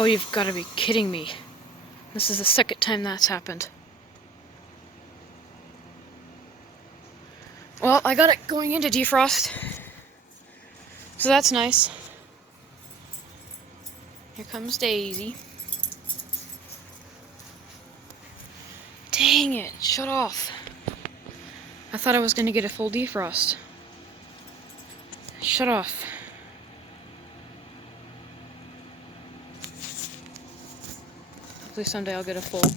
Oh, you've got to be kidding me. This is the second time that's happened. Well, I got it going into defrost. So that's nice. Here comes Daisy. Dang it, shut off. I thought I was going to get a full defrost. Shut off. Hopefully someday I'll get a full.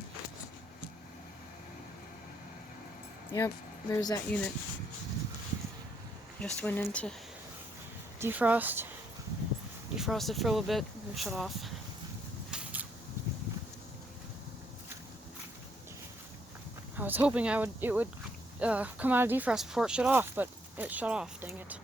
Yep, there's that unit. Just went into defrost. Defrosted for a little bit and shut off. I was hoping it would come out of defrost before it shut off, but it shut off, dang it.